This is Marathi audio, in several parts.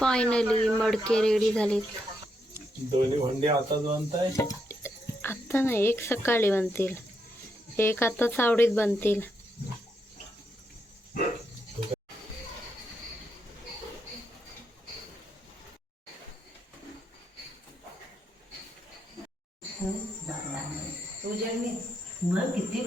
फायनली मडके रेडी झालेत दोन्ही भांडी आता बनताय आता नाही एक सकाळी बनतील एक आता चावडीत बनतील मग किती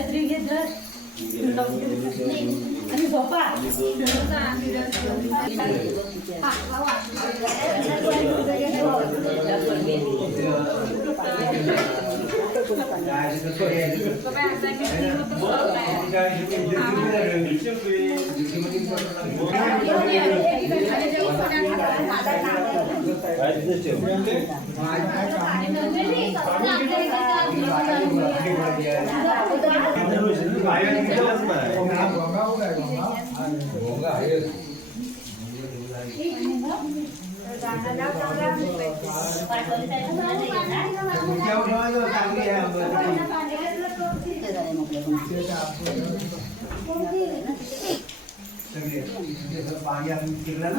来，师兄。पाणी आम्ही केलं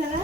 ना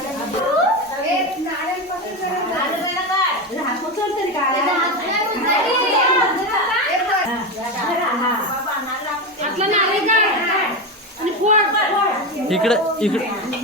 आणि इकडे इकडे